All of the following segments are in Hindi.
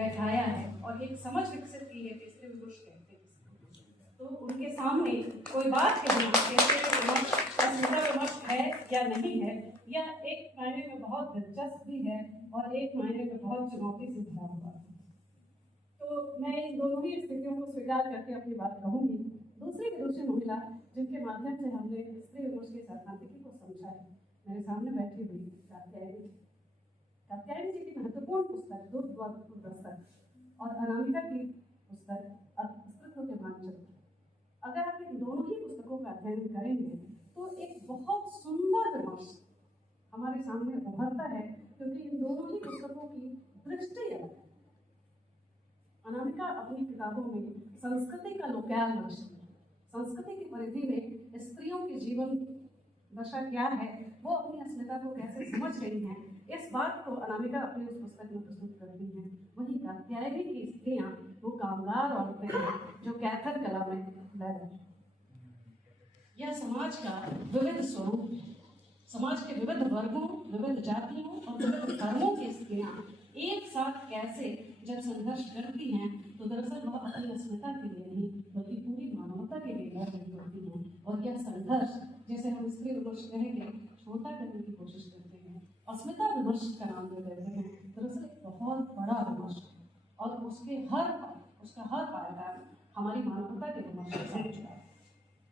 बैठाया है और एक समझ विकसित की है कि स्त्री विमर्श कहते हैं। तो उनके सामने कोई बात कहना अस्मिता विमर्श है या नहीं है, या एक मायने में बहुत दिलचस्प भी है और एक मायने में बहुत चुनौती से भरा हुआ है। तो मैं इन दोनों ही स्थितियों को स्वीकार करके अपनी बात कहूँगी। दूसरी महिला जिनके माध्यम से हमने स्त्री विमर्श की सैद्धांतिकी को समझा है, मेरे सामने बैठी हुई कात्यायनी जी की महत्वपूर्ण पुस्तक दूरद्वार पुस्तक और अनामिका की पुस्तक अस्तित्व के मानचित्र। अगर आप इन दोनों ही पुस्तकों का अध्ययन करेंगे तो एक बहुत सुंदर विमर्श हमारे सामने उभरता है, क्योंकि इन दोनों ही पुस्तकों की दृष्टि अलग है। अनामिका अपनी किताबों में संस्कृति का लोकयाल दर्शन, संस्कृति की परिधि में स्त्रियों की जीवन दशा क्या है, वो अपनी अस्मिता को कैसे समझ रही हैं, इस बात को अनामिका अपनी उस पुस्तक में प्रस्तुत करती हैं। वहीं कात्यायनी की स्त्रियां वो कामगार औरतें हैं जो कैथर कला में लड़ रही। यह समाज का विविध स्वरूप, समाज के विविध वर्गों, विविध जातियों और विविध धर्मों की स्त्रियां एक साथ कैसे जब संघर्ष करती हैं तो दरअसल वह अपनी अस्मिता के लिए नहीं बल्कि पूरी मानवता के लिए लड़ रही होती हैं। और यह संघर्ष, जिसे हम स्त्री विमर्श कहेंगे, छोटा करने की कोशिश करते हैं, अस्मिता विमर्श का नाम दे देते हैं, दरअसल एक बहुत बड़ा विमर्श और उसका हर पायदान हमारी मानवता के विमर्श से जुड़ा है।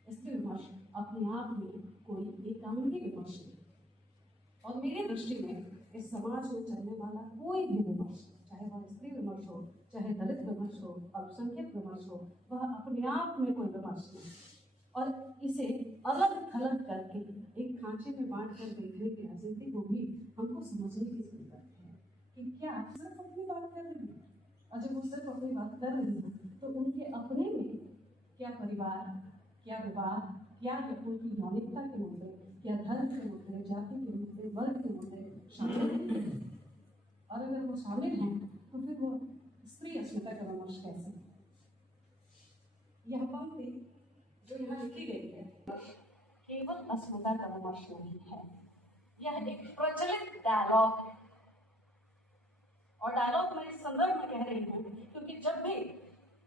स्त्री विमर्श अपने आप में कोई एकांगी विमर्श नहीं, और मेरी दृष्टि में इस समाज में चलने वाला कोई भी विमर्श, चाहे वह स्त्री विमर्श हो, चाहे दलित विमर्श हो, अल्पसंख्यक विमर्श हो, वह अपने आप में कोई विमर्श नहीं। और इसे अलग थलग करके एक खांचे में बांट कर देखने की राजनीति को भी हमको समझने की जरूरत है कि क्या सिर्फ अपनी बात कर रही है, और जब वो सिर्फ अपनी बात कर रही है तो उनके अपने में क्या परिवार, क्या विवाह, क्या उनकी यौनिकता के मुद्दे, क्या धर्म के मुद्दे, जाति के मुद्दे, वर्ग के मुद्दे शामिल हैं। और अगर वो शामिल हैं तो फिर वो स्त्री अस्मिता का विमर्श कैसे? यह पंक्ति जो यहाँ लिखी गई है केवल अस्मिता का विमर्श नहीं है, यह एक प्रचलित डायलॉग है। और डायलॉग मैं इस संदर्भ में कह रही हूँ क्योंकि जब भी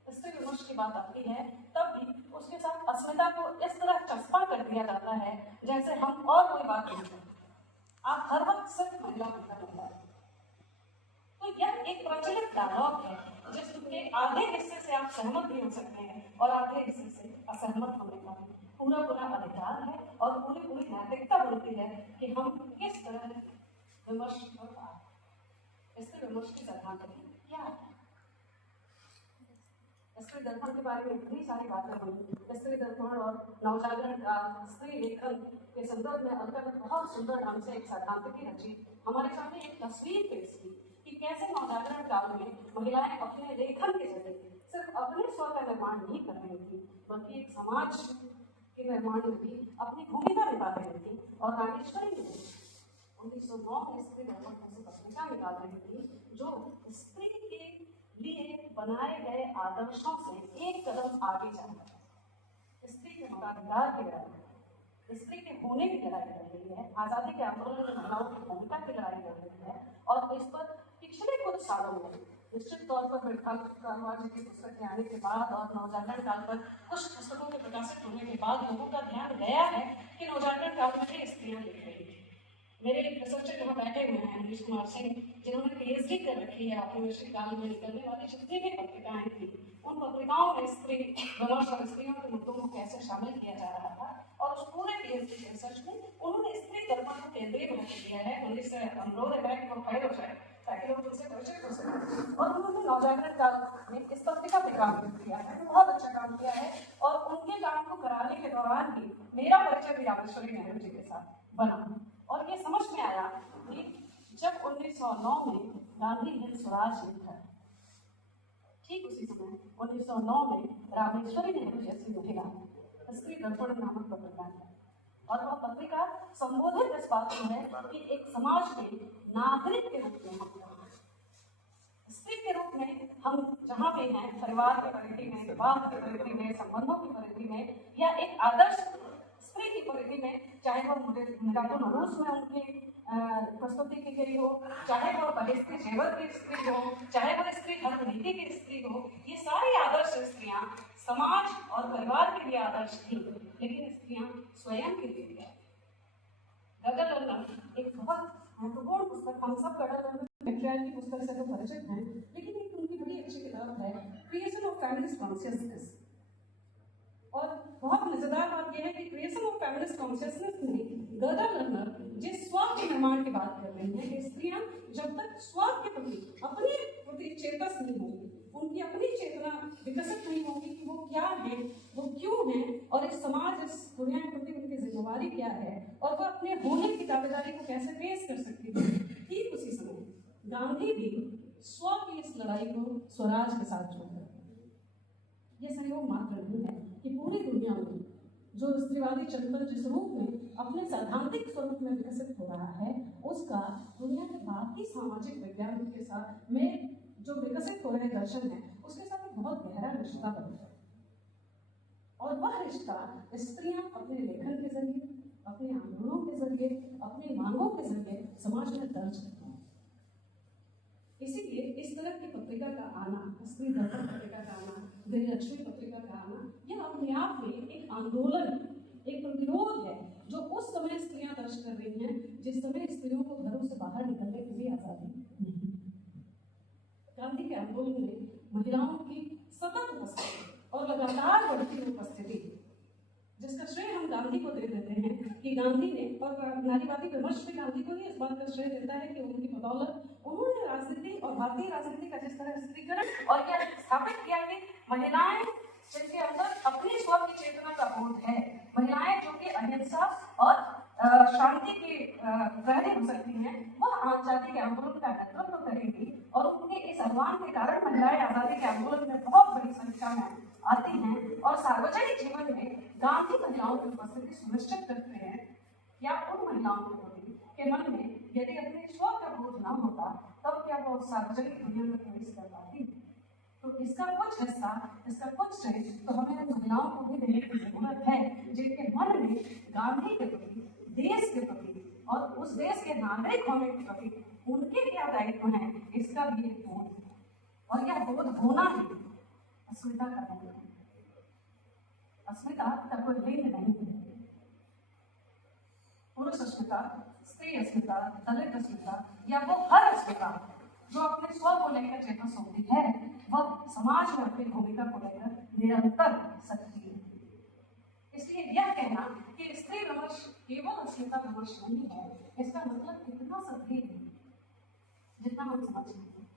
स्त्री विमर्श की बात आती है तब भी उसके साथ अस्मिता को इस तरह चस्पा कर दिया जाता है जैसे हम और कोई बात नहीं करते, आप हर वक्त सिर्फ महिला होता है। तो यह एक प्रचलित डायलॉग है जिसके आधे हिस्से से आप सहमत भी हो सकते हैं और आधे हिस्से से असहमत होने का पूरा अधिकार है, और पूरी नैतिकता बनती है कि हम किस तरह विमर्श कर पाए। इसके विमर्श की सैद्धांतिकी क्या है? स्त्री दर्पण के बारे में इतनी सारी बातें हुई। स्त्री दर्पण और नवजागरण का स्त्री लेखन के संदर्भ में अलका ने बहुत सुंदर ढंग से एक सैद्धांतिकी रची, हमारे सामने एक तस्वीर पेश की कि कैसे नवजागरण काल में महिलाएं अपने लेखन के जरिए सिर्फ अपने स्व का निर्माण नहीं कर रही थी बल्कि एक समाज के निर्माण में भी अपनी भूमिका निभा रही थी। और राजेश्वरी ने 1909 में स्त्री दर्पण से पत्रिका निकाल रही थी जो स्त्री के लिए बनाए गए आदर्शों से एक कदम आगे जाता है। स्त्री के मताधिकार की लड़ाई, स्त्री के होने की लड़ाई कर रही है, आजादी के आंदोलन में महिलाओं की भूमिका की लड़ाई कर रही है। और इस पर पिछले कुछ सालों में निश्चित तौर पर जी की पुस्तक के आने के बाद और नवजागरण काल पर कुछ पुस्तकों के प्रकाशित होने के बाद लोगों का ध्यान गया है कि नवजागरण काल में भी स्त्रियां लिख रही थी। मेरे एक रिसर्चर यहाँ बैठे हुए हैं अनीश कुमार सिंह, जिन्होंने PhD कर रखी है औपनिवेशिक काल में निकलने वाली जितनी भी पत्रिकाएं थी उन पत्रिकाओं में स्त्री विमर्श और स्त्रियों के मुद्दों को कैसे शामिल किया जा रहा था। और उस पूरे PhD के रिसर्च में उन्होंने स्त्री दर्पण को केंद्रीय महत्व दिया है। उन्हें से अनुरोध है कि वो खड़े हो जाए ताकि लोग उनसे परिचित हो सकें। और उन्होंने नवजागरण काल में इस पत्रिका पर काम किया है, बहुत अच्छा काम किया है। और उनके काम को कराने के दौरान ही मेरा परिचय भी राजेश्वरी नेहरू जी के साथ बना और ये समझ में आया कि जब 1909 में गांधी हिंद स्वराज लिखा, ठीक उसी समय 1909 में राजेश्वरी नेहरू जैसी महिला स्त्री दर्पण नामक पत्रिका है। और वह पत्रिका संबोधित इस बात को है कि एक समाज के नागरिक के रूप में हम स्त्री के रूप में हम जहाँ भी हैं, परिवार की परिधि में, विवाह की परिधि में, संबंधों की परिधि में, या एक आदर्श स्त्री की परिधि में, चाहे वो मुरादुन रूस में उनकी प्रस्तुति की गई हो, चाहे वो बहिस्त्री जेवर की स्त्री हो, चाहे वो स्त्री हर परिवार के लिए आदर्श थी, लेकिन स्त्रियां स्वयं के लिए है। गगन लर्नर एक बहुत महत्वपूर्ण पुस्तक, हम सब गगन लर्नर मैट्रियार्की पुस्तक से तो परिचित हैं, लेकिन एक उनकी बड़ी अच्छी किताब है क्रिएशन ऑफ फेमिनिस्ट कॉन्शियसनेस। और बहुत मजेदार बात यह है कि क्रिएशन ऑफ फेमिनिस्ट कॉन्शियसनेस में गगन लर्नर जिस स्व के निर्माण की बात कर रही है कि स्त्रियां जब तक स्व के प्रति, अपने प्रति चेतस नहीं होंगी, उनकी अपनी चेतना विकसित नहीं होगी कि वो क्या है, वो क्यों है, और इस समाज, इस दुनिया के प्रति उनकी जिम्मेवारी क्या है, और वो अपने होने की दावेदारी को कैसे पेश कर सकती है। ठीक उसी समय गांधी भी स्व की इस लड़ाई को स्वराज के साथ जोड़ रहे हैं। ये सहयोग मात्र नहीं है कि पूरी दुनिया में जो स्त्रीवादी चिंतन जिस रूप में अपने सैद्धांतिक स्वरूप में विकसित हो रहा है, उसका दुनिया के बाकी सामाजिक विज्ञान के साथ में जो विकसित हो रहे दर्शन है, उसके साथ एक बहुत गहरा रिश्ता बनता है। और वह रिश्ता स्त्रियां अपने लेखन के जरिए, अपने आंदोलनों के जरिए, अपनी मांगों के जरिए समाज में दर्ज करती हैं। इसीलिए इस तरह की पत्रिका का आना, स्त्री दर्पण पत्रिका का आना, गृहलक्ष्मी पत्रिका का आना, यह अपने आप में एक आंदोलन, एक प्रतिरोध है जो उस समय स्त्रियां दर्ज कर रही हैं जिस समय स्त्रियों को घरों से बाहर निकलने के लिए आजादी नहीं। गांधी के आंदोलन में महिलाओं की सतत उपस्थिति और लगातार बढ़ती हुई उपस्थिति, जिसका श्रेय हम गांधी को दे देते हैं कि गांधी ने, और नारीवादी विमर्श में गांधी को ही इस बात का श्रेय देता है कि उनकी बदौलत उन्होंने राजनीति और भारतीय राजनीति का जिस तरह स्त्रीकरण और यह स्थापित किया कि महिलाएं जिनके अंदर अपनी स्व की चेतना का बोध है, महिलाएं जो कि अहिंसा और शांति की प्रहरी हो सकती हैं, वह आजादी के आंदोलन का नेतृत्व करेंगी। और उनके इस आह्वान के कारण महिलाएं आजादी के आंदोलन में बहुत बड़ी संख्या में आती हैं और सार्वजनिक जीवन में गांधी महिलाओं की उपस्थिति सुनिश्चित करते हैं। या उन महिलाओं के मन में यदि अपने स्व का बोध न होता, तब क्या वो सार्वजनिक दुनिया में प्रवेश कर पाती? तो इसका कुछ हिस्सा, इसका कुछ श्रेय तो हमें महिलाओं को भी देने की जरूरत है, जिनके मन में गांधी के प्रति, देश के प्रति और उस देश के नागरिक होने के प्रति उनके क्या दायित्व है, इसका भी एक बोध है। और यह बोध होना ही अस्मिता का बोध है। अस्मिता का कोई लिंग नहीं है। पुरुष अस्मिता, स्त्री अस्मिता, दलित अस्मिता या वो हर अस्मिता जो अपने स्व को लेकर चेतस होती है, वह समाज में अपनी भूमिका को लेकर निरंतर सक्रिय है। इसलिए यह कहना कि स्त्री विमर्श केवल अस्मिता विमर्श नहीं है, इसका मतलब इतना सक्रिय है जितना हम समझते हैं।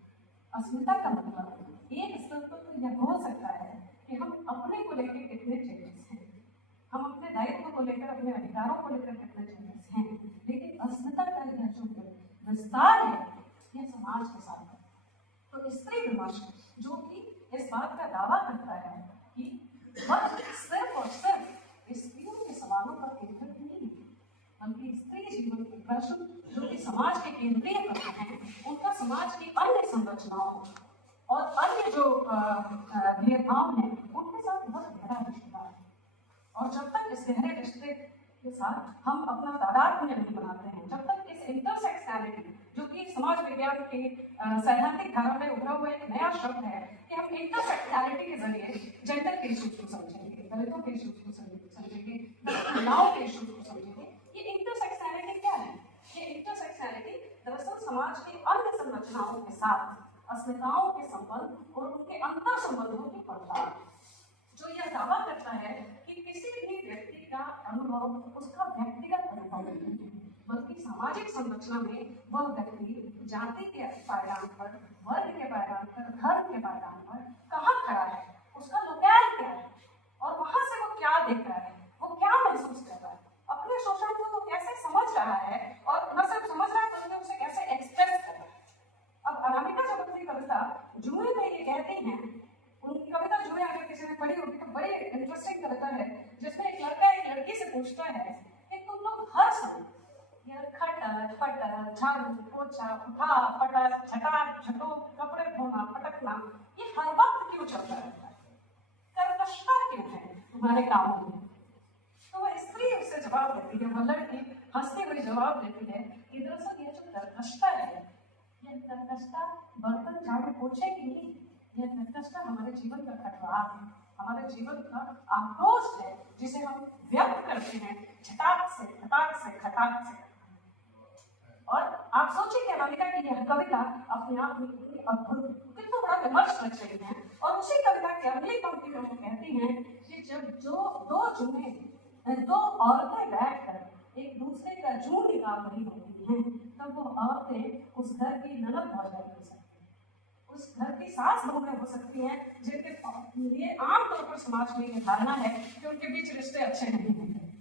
अस्मिता का मतलब एक स्तर पर तो यह हो सकता है कि हम अपने को लेकर कितने चेतस हैं, हम अपने दायित्व को लेकर, अपने अधिकारों को लेकर कितने चेतस हैं, लेकिन अस्मिता का यह जो विस्तार है, यह समाज के साथ है। तो स्त्री विमर्श जो कि इस बात का दावा करता है कि वह सिर्फ और सिर्फ स्त्रियों के सवालों पर केंद्रित नहीं है, बल्कि स्त्री जीवन के प्रश्न जो कि समाज के केंद्रीय प्रश्न हैं, उनका समाज की अन्य संरचनाओं और अन्य जो भेदभाव हैं, उनके साथ बहुत गहरा रिश्ता है। और जब तक इस गहरे रिश्ते के साथ हम अपना तादात्म्य नहीं बनाते हैं, जब तक इस इंटरसेक्सुअलिटी जो कि समाज विज्ञान के सैद्धांतिक धारा में उभरा हुआ एक नया शब्द है कि हम इंटरसेक्सुअलिटी के जरिए जेंडर के इश्यूज को समझेंगे, दलितों के इश्यूज को समझेंगे, महिलाओं के इश्यूज को समझेंगे। ये इंटरसेक्सुअलिटी क्या है? ये इंटरसेक्सुअलिटी दरअसल समाज की अन्य संरचनाओं के साथ अस्मिताओं के संबंध और उनके अंतर संबंधों की पड़ताल, जो यह दावा करता है कि किसी भी व्यक्ति का अनुभव उसका व्यक्तिगत अनुभव नहीं है, बल्कि सामाजिक संरचना में वह व्यक्ति जाति के पायदान पर, वर्ग के पायदान पर, धर्म के पायदान पर कहाँ खड़ा है, उसका लोकैल क्या है और वहां से वो क्या देख रहा है, वो क्या महसूस कर रहा है, अपने शोषण को वो कैसे समझ रहा है और न सिर्फ समझ रहा है बल्कि उसे कैसे एक्सप्रेस कर रहा है। अब अनामिका चौधरी की कविता जुए में ये कहती हैं, उनकी कविता जुए अगर किसी ने पढ़ी होगी तो बड़ी इंटरेस्टिंग कविता है, जिसमें एक लड़का एक लड़की से पूछता है कि तुम लोग हर समय खटर पटर, झाड़ू पोछा, उठा पटर, झटा झटो, कपड़े धोना, पटकना, ये हर वक्त क्यों चलता रहता है? कर्कशता क्यों है तुम्हारे कामों में? तो वह स्त्री उससे जवाब देती है, वह लड़की हंसते हुए जवाब देती है कि दरअसल ये जो कर्कशता है, यह कर्कशता बर्तन झाड़ू पोछे की नहीं, यह कर्कशता हमारे जीवन का खटवार है, हमारे जीवन का आक्रोश है जिसे हम व्यक्त करते हैं झटाक से, खटाक से, खटाक से। और आप सोचिए कि अनामिका की यह कविता अपने आप में कितनी अद्भुत, कितना बड़ा विमर्श रच रही है। और उसी कविता की अगली पंक्ति में वो कहती हैं कि जब दो औरतें बैठकर एक दूसरे का जूं निकाल रही होती हैं, तब वो औरतें उस घर की ननद भौजाई हो सकती हैं, उस घर की सास बहुएं हो सकती हैं, जिनके लिए आमतौर पर समाज में यह धारणा है कि उनके बीच रिश्ते अच्छे नहीं होते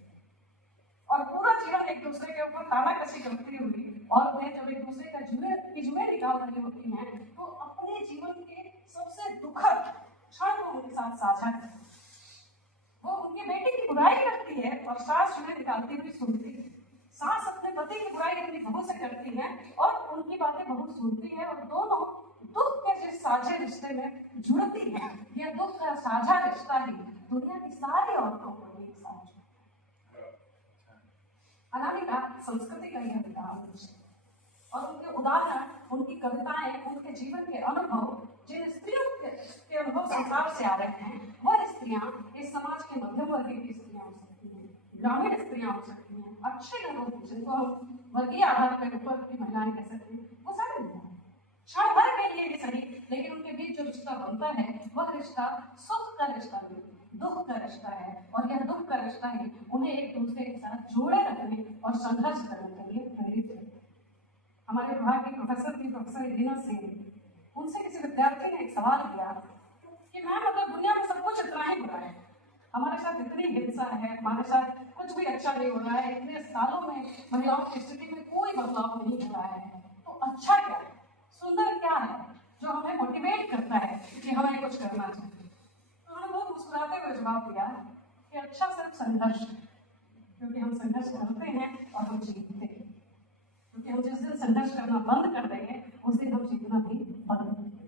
और पूरा जीवन एक दूसरे के ऊपर तानाकसी करती हुई औरतें जब एक दूसरे का जुए निकाल रही होती हैं, तो अपने जीवन के सबसे दुखद क्षण को उनके साथ साझा करती हैं। वो उनके बेटे की बुराई करती है और सास जुए निकालती हुई सुनती है। सास अपने पति की बुराई अपनी बहू से करती है और उनकी बातें बहू सुनती है और दोनों दुख के जिस साझे रिश्ते में जुड़ती है, यह दुख का साझा रिश्ता ही दुनिया की सारी औरतों को एक साथ जोड़ता है। अनामिका संस्कृति का यह उदाहरण है और उनके उदाहरण, उनकी कविताएं, उनके जीवन के अनुभव, जिन स्त्रियों के अनुभव संसार से आ रहे हैं, वह स्त्रियां इस समाज के मध्यम वर्ग की स्त्रियां हो सकती हैं, ग्रामीण स्त्रियां हो सकती हैं, अच्छे लोग जिनको हम वर्गीय आधार पर ऊपर की महिलाएं कह सकते हैं, वो सारी महिलाएं क्षण भर के लिए भी सही, लेकिन उनके बीच जो रिश्ता बनता है वह रिश्ता सुख का रिश्ता नहीं, दुख का रिश्ता है। और यह दुख का रिश्ता ही उन्हें एक दूसरे के साथ जोड़े रखने और संघर्ष करने के लिए प्रेरित करता है। हमारे विभाग की प्रोफेसर इलिना सिंह, उनसे किसी विद्यार्थी ने एक सवाल किया कि मैम अगर दुनिया में सब कुछ इतना ही बुरा है, हमारे साथ इतनी हिंसा है, हमारे साथ कुछ भी अच्छा नहीं हो रहा है, इतने सालों में महिलाओं की स्थिति में कोई बदलाव नहीं हो रहा है, तो अच्छा क्या है, सुंदर क्या है जो हमें मोटिवेट करता है कि हमें कुछ करना चाहिए। तो उन्होंने बहुत मुस्कुराते हुए जवाब दिया कि अच्छा सिर्फ संघर्ष है, क्योंकि हम संघर्ष करते हैं और हम जीतते हैं, क्योंकि हम जिस दिन संघर्ष करना बंद कर देंगे उस दिन हम जीतना भी बंद कर देंगे।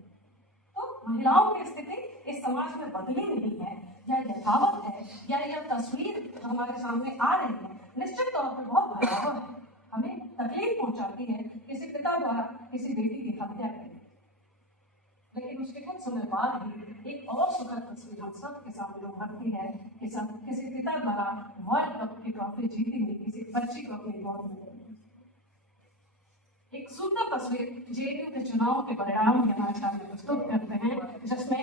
तो महिलाओं की स्थिति इस समाज में बदली नहीं है, यह यथावत है, या यह तस्वीर हमारे सामने आ रही है निश्चित तौर पर बहुत भयावह है, हमें तकलीफ पहुंचाती है किसी पिता द्वारा किसी बेटी की हत्या करने। लेकिन उसके कुछ समय बाद ही एक और सुखद तस्वीर हम सबके सामने उभरती है कि किसी पिता द्वारा वर्ल्ड कप की ट्रॉफी जीती हुई किसी बच्ची को अपनी गोद में एक सुंदर तस्वीर जेएनयू के चुनाव के परिणाम के हमारे सामने प्रस्तुत करते हैं, जिसमें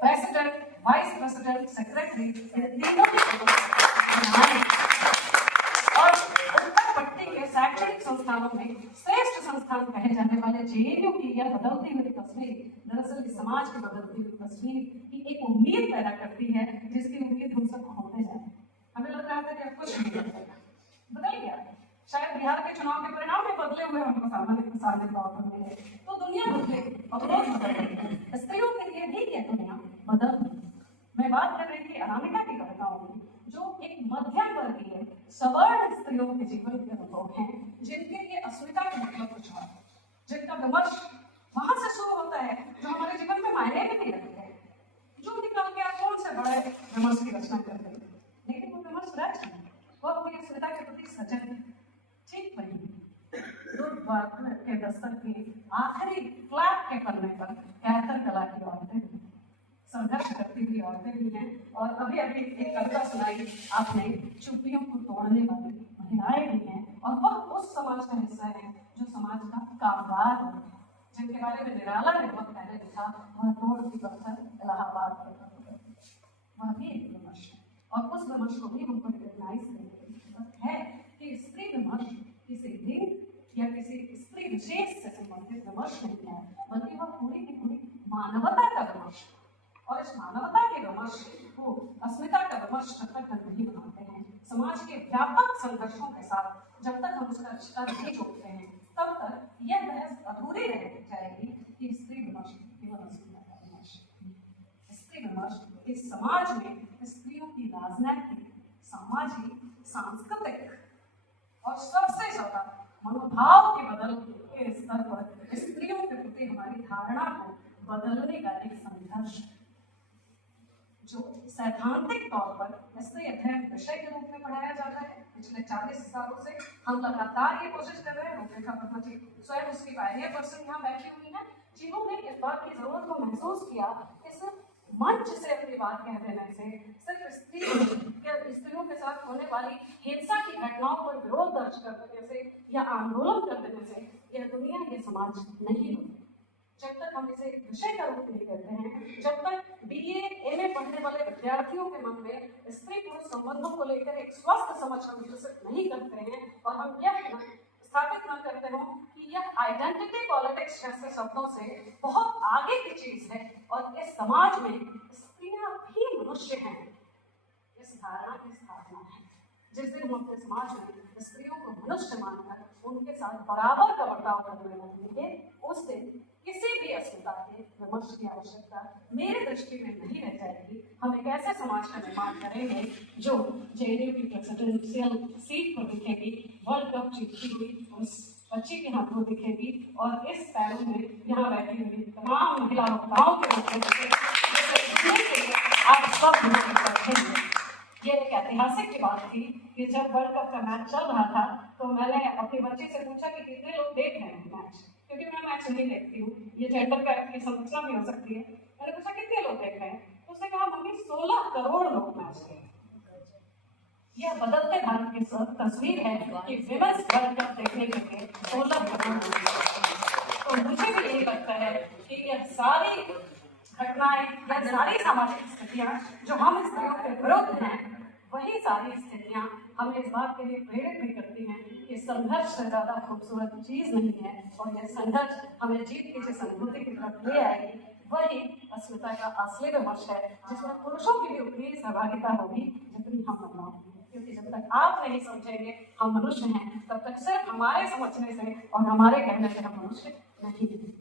प्रेसिडेंट, वाइस प्रेसिडेंट, सेक्रेटरी इन तीनों और उत्तर पट्टी के शैक्षणिक संस्थानों में श्रेष्ठ संस्थान कहे जाने वाले जेएनयू की यह बदलती हुई तस्वीर दरअसल इस समाज की बदलती हुई तस्वीर की एक उम्मीद पैदा करती है, जिसकी उम्मीद हम सब खोते जा रहे हैं। हमें लग रहा था कि अब कुछ नहीं बदल गया, शायद बिहार के चुनाव के परिणाम में बदले हुए हमको सामने तौर पर मिले, तो दुनिया बदले, अवरोध बदले, स्त्रियों के लिए भी यह दुनिया बदल। मैं बात कर रही थी अनामिका की कविताओं में, जो एक मध्यम वर्गीय सवर्ण स्त्रियों के जीवन के अनुभव हैं, जिनके लिए अस्मिता का मतलब कुछ और, जिनका विमर्श वहां से शुरू होता है जो हमारे जीवन में मायने भी नहीं रखते हैं, जो निकल के आप कौन से बड़े विमर्श की रचना करते हैं, लेकिन वो विमर्श रच वो अपनी अस्मिता के प्रति सजग है। ठीक वही दुर्भाग्य के दस्तक की आखिरी क्लैप के पन्ने पर कहतर कला की औरतें संघर्ष करती हुई औरतें भी हैं, और अभी अभी एक कविता सुनाई आपने, चुप्पियों को तोड़ने वाली महिलाएं भी हैं, और वह उस समाज का हिस्सा है जो समाज का कामगार है, जिनके बारे में निराला ने बहुत पहले लिखा, वह तोड़ की पत्थर इलाहाबाद, वह भी एक विमर्श है, और उस विमर्श को भी हमको रिकॉग्नाइज करने की जरूरत है कि स्त्री विमर्श किसी लिंग या किसी स्त्री विशेष से संबंधित विमर्श नहीं है, बल्कि वह पूरी की पूरी मानवता का विमर्श, और इस मानवता के विमर्श को अस्मिता का विमर्श जब तक हम नहीं बनाते हैं, समाज के व्यापक संघर्षों के साथ जब तक हम उसका रिश्ता नहीं जोड़ते हैं, तब तक यह बहस अधूरी रह जाएगी कि स्त्री विमर्श केवल अस्मिता का विमर्श। स्त्री विमर्श इस समाज में स्त्रियों की राजनैतिक, सामाजिक, सांस्कृतिक और सबसे ज्यादा मनोभाव के बदल के स्तर पर स्त्रियों के प्रति हमारी धारणा को बदलने का एक संघर्ष, जो सैद्धांतिक तौर पर स्त्री अध्ययन विषय के रूप में पढ़ाया जाता है। पिछले 40 सालों से हम लगातार ये कोशिश कर रहे हैं। रूपरेखा पद्मा जी स्वयं उसकी पायनियर पर्सन यहाँ बैठी हुई हैं, जिन्होंने इस बात की जरूरत को महसूस किया कि सिर्फ मंच से अपनी बात कह देने से, सिर्फ स्त्रियों के साथ होने वाली हिंसा की घटनाओं पर विरोध दर्ज कर देने से या आंदोलन कर देने से यह दुनिया, ये समाज नहीं होती। जब तक हम इसे विषय का रूप नहीं देते हैं, जब तक BA MA पढ़ने वाले विद्यार्थियों के मन में स्त्री पुरुष संबंधों को लेकर एक स्वस्थ समझ हम विकसित नहीं करते हैं और हम यह स्थापित न करते हो कि यह आइडेंटिटी पॉलिटिक्स जैसे शब्दों से बहुत आगे की चीज है और इस समाज में स्त्रियां भी मनुष्य हैं, इस धारणा की स्थापना है। जिस दिन हम अपने समाज में स्त्रियों को मनुष्य मानकर उनके साथ बराबर का बर्ताव करने लगेंगे, उस दिन किसी भी अस्मिता के विमर्श की आवश्यकता मेरे दृष्टि में नहीं रह जाएगी। हम एक ऐसे समाज का निर्माण करेंगे जो JNU की प्रेसिडेंशियल सीट पर दिखेगी, वर्ल्ड कप जीतती हुई उस बच्ची के हाथों दिखेगी और इस पैनल में यहाँ बैठी हुई तमाम महिला वक्ताओं के रूप में आप सब बैठेंगे। ये एक ऐतिहासिक की बात थी कि जब वर्ल्ड कप का मैच चल रहा था तो मैंने अपनी बच्ची से पूछा कि कितने लोग देख रहे हैं मैच, क्योंकि मैं मैच नहीं देखती हूँ, ये जेंडर का की संरचना भी हो सकती है। मैंने पूछा कितने लोग देख रहे हैं, तो उसने कहा मम्मी 16 करोड़ लोग मैच देख रहे हैं। यह बदलते भारत की तस्वीर है कि विमेंस वर्ल्ड कप देखने के लिए 16 करोड़ लोग। तो मुझे भी यही लगता है कि यह सारी घटनाएं, यह सारी सामाजिक स्थितियां जो हम स्त्रियों के विरुद्ध हैं, वही सारी स्थितियां हमें इस बात के लिए प्रेरित भी करती हैं कि संघर्ष से ज्यादा खूबसूरत चीज नहीं है और यह संघर्ष हमें जीत की जिस अनुभूति की तरफ ले आएगी वही अस्मिता का असली विमर्श है, जिसमें पुरुषों की भी उतनी सहभागिता होगी जितनी हम महिलाओं की। क्योंकि जब तक आप नहीं समझेंगे हम मनुष्य हैं, तब तक सिर्फ हमारे समझने से और हमारे कहने से हम मनुष्य नहीं हैं।